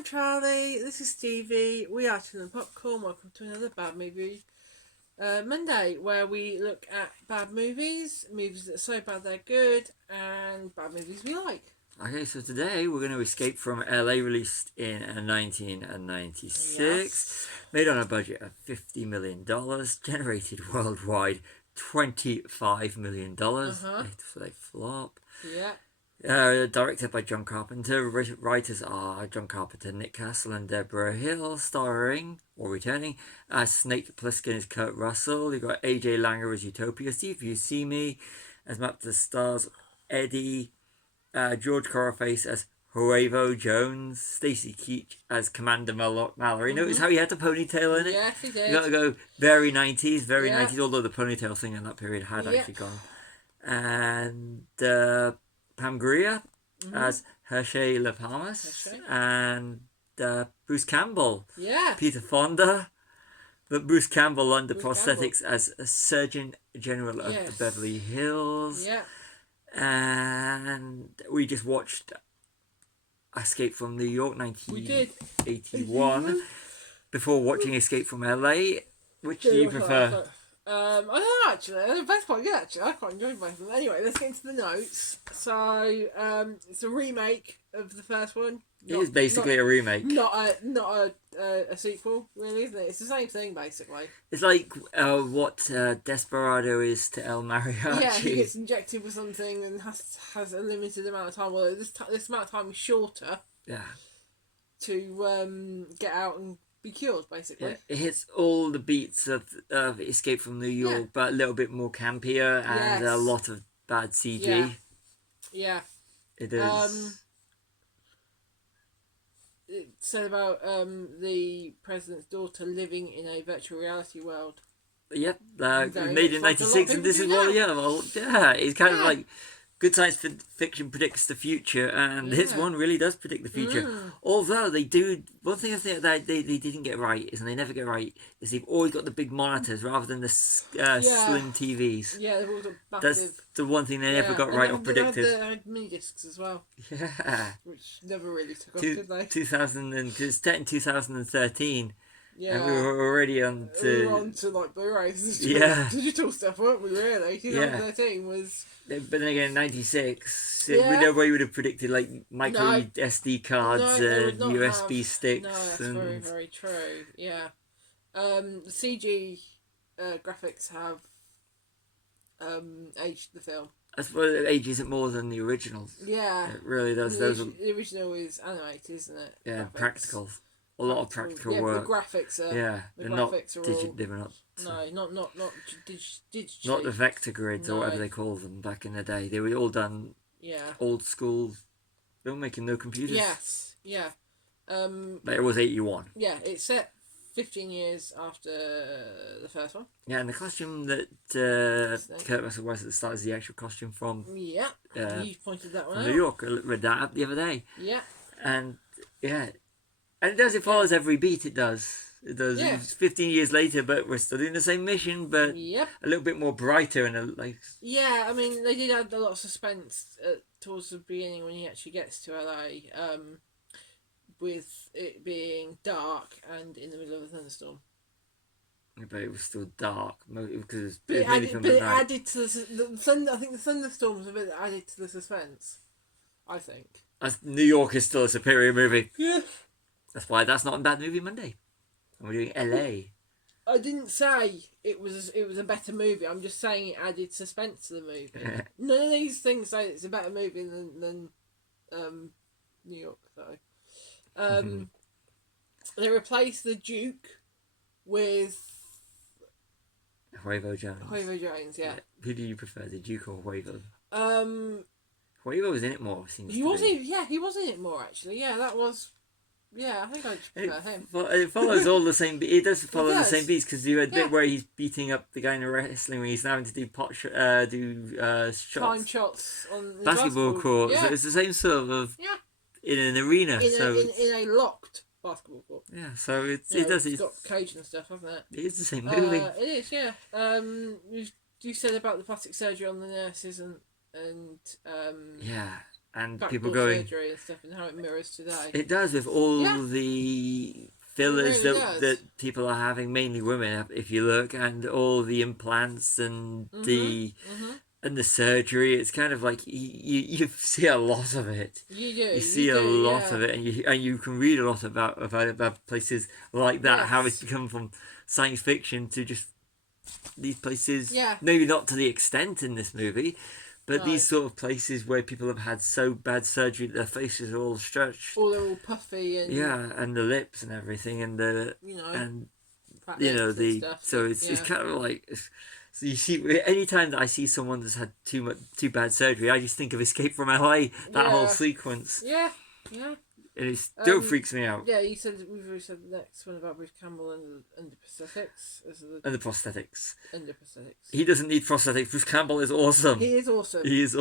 I'm Charlie. This is Stevie. We are Chilling Popcorn. Welcome to another Bad Movie Monday, where we look at bad movies that are so bad they're good, and bad movies we like. Okay, so today we're going to Escape from LA, released in 1996, Yes. made on a budget of $50 million, generated worldwide $25 million. It's a flop. Yeah. Directed by John Carpenter. Writers are John Carpenter, Nick Castle, and Deborah Hill. Starring, or returning, as Snake Plissken is Kurt Russell. You've got AJ Langer as Utopia. Steve Buscemi as Map to the Stars. Eddie. George Coraface as Huevo Jones. Stacey Keach as Commander Mallory. Notice how he had the ponytail in it? Yes, he did. You got to go very 90s, 90s, although the ponytail thing in that period had actually gone. And Pam Grier as Hershey LaPalmas. And Bruce Campbell. Yeah. Peter Fonda. But Bruce Campbell under prosthetics as a Surgeon General of Beverly Hills. Yeah. And we just watched Escape from New York, 1981, before watching Escape from LA. Which do you prefer? I don't know, actually. The best part, yeah, actually. I quite enjoyed both of them. Anyway, let's get into the notes. So, it's a remake of the first one. It is basically a remake. Not a sequel, really, isn't it? It's the same thing, basically. It's like what Desperado is to El Mariachi. Yeah, he gets injected with something and has a limited amount of time. Well, this amount of time is shorter. Yeah. To get out and be cured, basically. Yeah, it hits all the beats of Escape from New York, but a little bit more campier and a lot of bad CG. Yeah. It is. It said about the president's daughter living in a virtual reality world. Yep, made in '96, and this is what. It's kind of like good science fiction predicts the future, and this one really does predict the future. Although they do, one thing I think that they didn't get right is, and they never get right, is they've always got the big monitors rather than the slim TVs. Yeah, they've all got massive. That's the one thing they never got right or predicted. They had mini discs as well. Yeah. Which never really took off, did they? 2000, because it's set in 2013. Yeah. And we were already on to like Blu-rays. Digital stuff, weren't we, really? 2013 was... But then again, 96, nobody would have predicted like micro SD cards and USB sticks. No, that's very, very true. Yeah. The CG graphics have aged the film. I suppose it ages it more than the originals. Yeah. It really does. The original is animated, isn't it? Yeah, practical. A lot of practical work. The graphics are. Yeah, they're not digitally. Not digital. Not the vector grids or whatever they call them back in the day. They were all done. Yeah. Old school filmmaking, no computers. Yes. Yeah. But it was 81. Yeah, it's set 15 years after the first one. Yeah, and the costume that Kurt Russell wears at the start is the actual costume from. Yeah. You pointed that one out. New York. I read that up the other day. Yeah. And and it follows every beat. It does. Yeah. It's 15 years later, but we're still doing the same mission, but a little bit more brighter and like. Yeah, I mean, they did add a lot of suspense towards the beginning when he actually gets to LA, with it being dark and in the middle of a thunderstorm. But it was still dark because it added to the thunder. I think the thunderstorms a bit that added to the suspense. I think. As New York is still a superior movie. Yeah. That's why that's not a bad movie Monday. And we're doing LA. I didn't say it was a better movie. I'm just saying it added suspense to the movie. None of these things say it's a better movie than New York, though. They replaced the Duke with Huevo Jones. Huevo Jones, yeah. Who do you prefer, the Duke or Huevo? Huevo was in it more. He was in it more actually. Yeah, that was. Yeah, I think I prefer him. But it follows all the same. It does follow the same beats because you had a bit where he's beating up the guy in the wrestling when he's having to do shots. Time shots on the basketball court. Yeah. So it's the same sort of in an arena. In a locked basketball court. Yeah, so it does. It's got cage and stuff, hasn't it? It is the same movie. It is, yeah. You said about the plastic surgery on the nurses and yeah. and backdoor people going, surgery and stuff, and how it mirrors today. it does with all Yeah. the fillers really that does. people are having, mainly women, if you look, and all the implants and the surgery. It's kind of like you see a lot of it. You do. You see a lot of it, and you can read a lot about places like that. How it's become from science fiction to just these places. Yeah. Maybe not to the extent in this movie, but No. these sort of places where people have had so bad surgery that their faces are all stretched. Or they're all puffy and And the lips and everything, and the fat you know lips and stuff. so it's kind of like. So you see, anytime that I see someone that's had too bad surgery, I just think of Escape from LA. That whole sequence. Yeah. And it still freaks me out. Yeah, we've already said the next one about Bruce Campbell and the prosthetics. And the prosthetics. And the prosthetics. He doesn't need prosthetics. Bruce Campbell is awesome. He is awesome. He's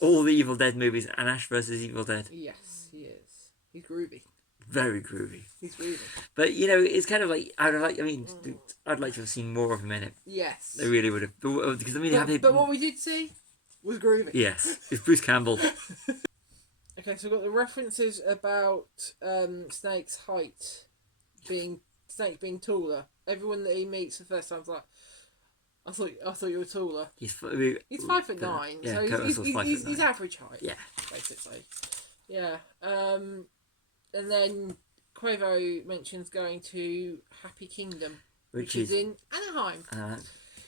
all the Evil Dead movies and Ash vs Evil Dead. Yes, he is. He's groovy. Very groovy. He's groovy. But it's kind of like I'd like to have seen more of him in it. Yes. I really would have. Because but what we did see was groovy. Yes, it's Bruce Campbell. Okay, so we've got the references about Snake's height being taller. Everyone that he meets the first time is like, I thought you were taller. He's 5'9", yeah, so he's average height. Yeah, basically. Yeah. And then Quavo mentions going to Happy Kingdom, which is in Anaheim.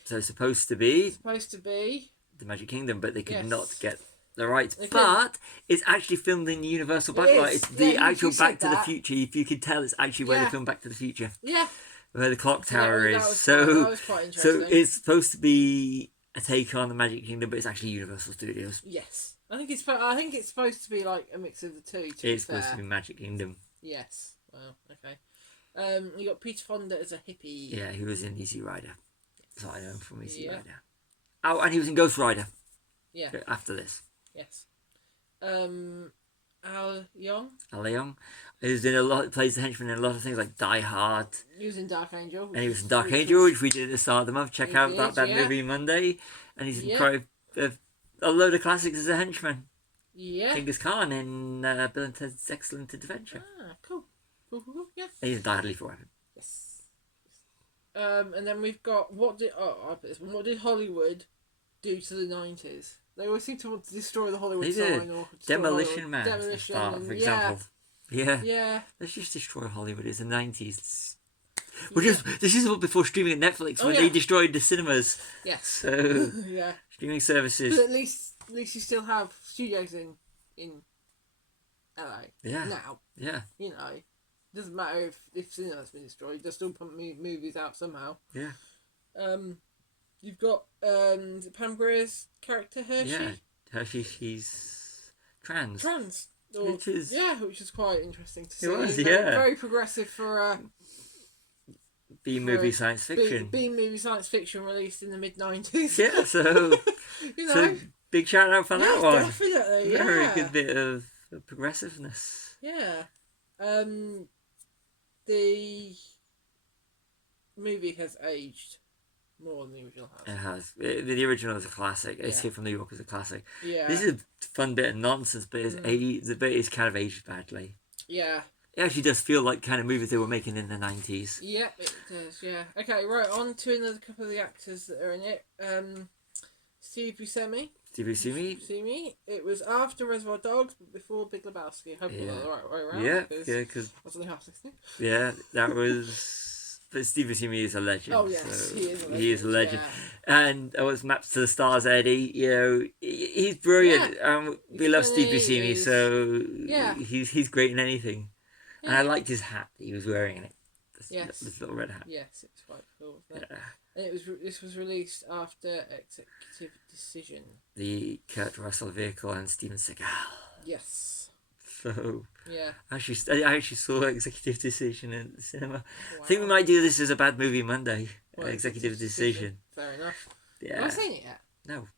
So it's supposed to be the Magic Kingdom, but they could not get the rights. But it's actually filmed in the Universal Backlight. It's the actual Back to the Future. If you could tell, it's actually where they filmed Back to the Future. Yeah. Where the clock tower is. That was quite interesting. So it's supposed to be a take on the Magic Kingdom, but it's actually Universal Studios. Yes. I think it's supposed to be like a mix of the two. It's supposed to be Magic Kingdom. Yes. Well, okay. You got Peter Fonda as a hippie. Yeah, he was in Easy Rider. So I know from Easy Rider. Oh, and he was in Ghost Rider. Yeah. After this. Yes. Al Leong. He was in plays the henchman in a lot of things like Die Hard. He was in Dark Angel. And he was in Dark Angel, which we did at the start of the month. Check out that movie Monday. And he's in quite a load of classics as a henchman. Yeah. Genghis Khan in Bill and Ted's Excellent Adventure. Ah, cool. Yeah. And he's in Die Hard Lethal Weapon. Yes. And then we've got what did Hollywood do to the 90s? They always seem to want to destroy the Hollywood sign. Or Demolition Man, for example. Yeah. Let's just destroy Hollywood. It's the 90s. This is before streaming at Netflix when they destroyed the cinemas. Yes. So streaming services. But at least you still have studios in LA. Yeah. Now. Yeah. Doesn't matter if cinema's been destroyed. They'll still pump movies out somehow. Yeah. You've got Pam Grier's character Hershey. Yeah, Hershey. She's trans. Which is quite interesting to see. It was, very progressive for B-movie science fiction. B-movie science fiction released in the mid-90s. Yeah, so so big shout out for that one. Definitely, Very good bit of progressiveness. Yeah. The movie has aged more than the original has. It has. The original is a classic. Escape from New York is a classic. Yeah. This is a fun bit of nonsense, but it's kind of aged badly. Yeah. It actually does feel like kind of movies they were making in the 90s. Yeah, it does, yeah. Okay, right, on to another couple of the actors that are in it. Steve Buscemi. It was after Reservoir Dogs, but before Big Lebowski. Hopefully the right way around. Yeah, because I was only half listening. Yeah, that was... But Steve Buscemi is a legend. Oh, yes, so he is a legend. Yeah. And it was Maps to the Stars, Eddie. He's brilliant. We love Steve Buscemi, so he's great in anything. Yeah. And I liked his hat that he was wearing in it. This little red hat. Yes, it was quite cool. And this was released after Executive Decision. The Kurt Russell vehicle and Steven Seagal. Yes. So I actually saw Executive Decision in the cinema. Wow. I think we might do this as a Bad Movie Monday. Executive Decision. Fair enough. Yeah. Have I seen it yet? No.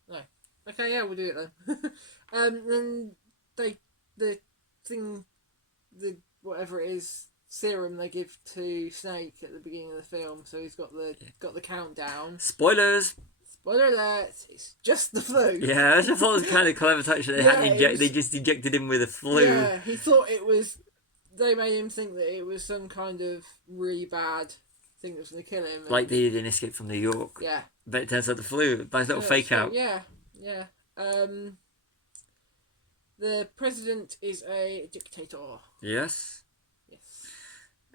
Okay, yeah, we'll do it then. Then the whatever it is, serum they give to Snake at the beginning of the film. So he's got the countdown. Spoilers. spoiler alert, it's just the flu. Yeah, I just thought it was kind of clever touch that they hadn't they just injected him with a flu. Yeah, he thought it was. They made him think that it was some kind of really bad thing that was going to kill him. Like they did in Escape from New York. Yeah. But it turns out the flu. Nice little fake out. Yeah. The president is a dictator. Yes. Yes.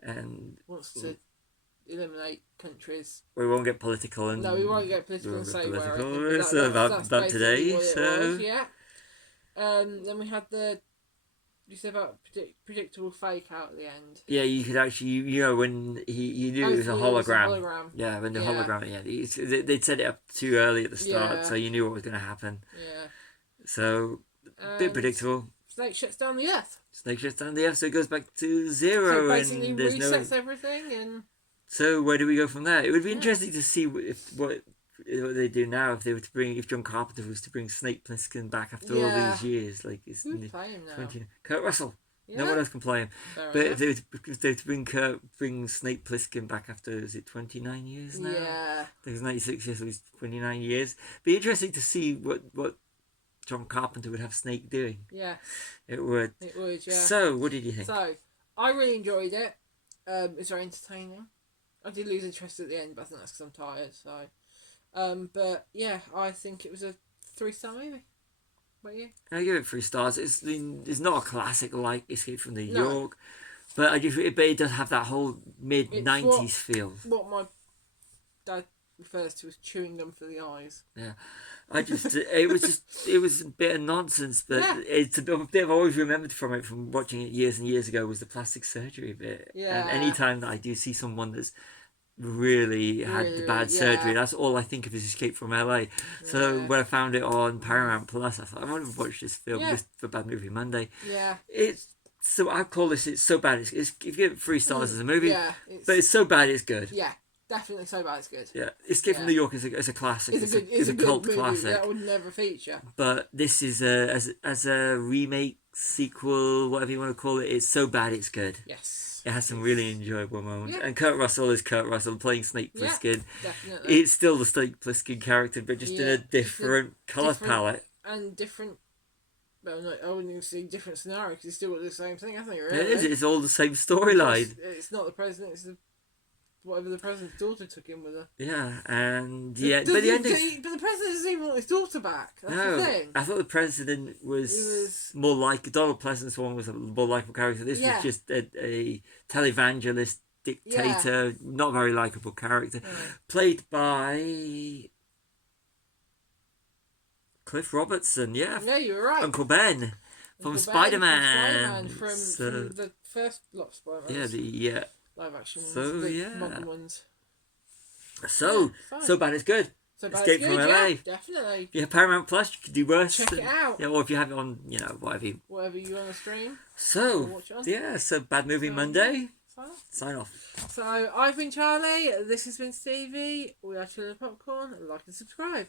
And wants to eliminate countries. We won't get political. No, we won't get political and say where. It's about today. So yeah. Then we had you said about predictable fake out at the end. Yeah, you could actually, when you knew it was a hologram. Yeah, when the hologram, they'd set it up too early at the start, so you knew what was going to happen. Yeah. So, a bit predictable. Snake shuts down the Earth. So it goes back to zero. So basically and resets everything. And so where do we go from there? It would be interesting to see what they do now if John Carpenter was to bring Snake Plissken back after all these years. Like it's play him now? Kurt Russell. No one else can play him. But if they were to bring Snake Plissken back after, is it 29 years now? Yeah. It was 96 years, so it was 29 years. Be interesting to see what John Carpenter would have Snake doing. Yeah. It would, yeah. So, what did you think? So, I really enjoyed it. It's very entertaining. I did lose interest at the end, but I think that's because I'm tired, so... but yeah, I think it was a 3-star movie. What you? I give it 3 stars. It's not a classic like Escape from New York, but it does have that whole mid-90s feel. What my dad refers to as chewing gum for the eyes. Yeah, it was a bit of nonsense, but it's a bit I've always remembered from watching it years and years ago was the plastic surgery bit. Yeah. And any time that I do see someone that's really had the bad surgery, that's all I think of is Escape from LA. So when I found it on Paramount Plus, I thought I want to watch this film just for Bad Movie Monday. Yeah. I call this, it's so bad. It's if you give it 3 stars as a movie, but it's so bad it's good. Yeah. Definitely so bad it's good. Yeah, Escape from New York is a classic. It's a cult movie classic. That would never feature. But this is as a remake, sequel, whatever you want to call it. It's so bad it's good. Yes. It has some really enjoyable moments. And Kurt Russell is Kurt Russell playing Snake Plissken. Definitely. It's still the Snake Plissken character, but just in a different colour palette. And different... Well, no, I wouldn't even say different scenario because he's still got the same thing, I think, really. It is. It's all the same storyline. It's not the president, it's whatever the president's daughter took in with her. Yeah, and but the president doesn't even want his daughter back. That's the thing. I thought the president was more like Donald Pleasant's one was a more likeable character. This was just a televangelist dictator, not very likeable character, played by Cliff Robertson. Yeah, you were right. Uncle Ben from Spider-Man. From the first lot of Spider-Man. Yeah, live action ones, modern ones. So bad it's good. So bad Escape it's from good, LA. Definitely. If you have Paramount Plus, you could do worse. Check it out. Yeah, or if you have it on, whatever you want to stream. So, so Bad Movie Monday. Sign off. So, I've been Charlie. This has been Stevie. We are Chilling Popcorn. Like and subscribe.